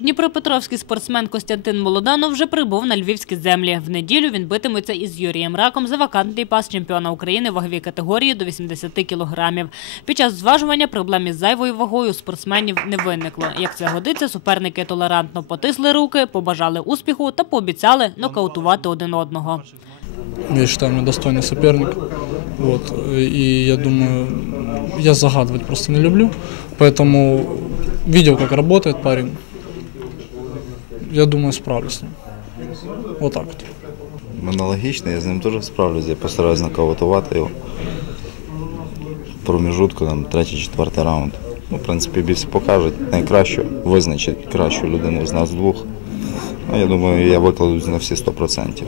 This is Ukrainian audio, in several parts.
Дніпропетровський спортсмен Костянтин Молоданов вже прибув на львівські землі. В неділю він битиметься із Юрієм Раком за вакантний пас чемпіона України ваговій категорії до 80 кілограмів. Під час зважування проблем із зайвою вагою у спортсменів не виникло. Як це годиться, суперники толерантно потисли руки, побажали успіху та пообіцяли нокаутувати один одного. Я считаю, он достойный соперник. Вот. И я думаю, я загадывать просто не люблю. Поэтому видел, как работает парень. Я думаю, справлюсь з ним. Отак. от. Аналогічно, я з ним теж справлюсь, я постараюсь нокаутувати його. В Проміжутку, там, третій, четвертий раунд. Ну, в принципі, більше покажуть найкращу, визначить кращу людину з нас двох. Ну, я думаю, я викладусь на всі 100%.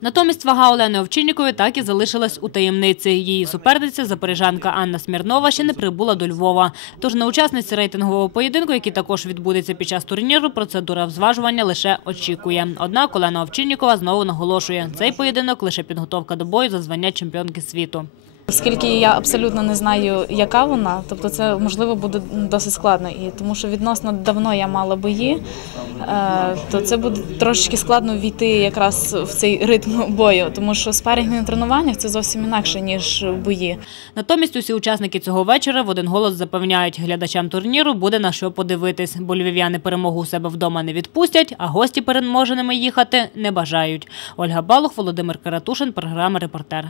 Натомість вага Олени Овчиннікової так і залишилась у таємниці. Її суперниця, запоріжанка Анна Смірнова, ще не прибула до Львова. Тож на учасниці рейтингового поєдинку, який також відбудеться під час турніру, процедура взважування лише очікує. Однак Олена Овчиннікова знову наголошує, цей поєдинок лише підготовка до бою за звання чемпіонки світу. Оскільки я абсолютно не знаю, яка вона, тобто це можливо буде досить складно. І тому що відносно давно я мала бої, е, то це буде трошечки складно війти якраз в цей ритм бою, тому що спарінг на тренуваннях це зовсім інакше ніж бої. Натомість усі учасники цього вечора в один голос запевняють, глядачам турніру буде на що подивитись, бо львів'яни перемогу у себе вдома не відпустять, а гості переможеними їхати не бажають. Ольга Балух, Володимир Каратушин, програма Репортер.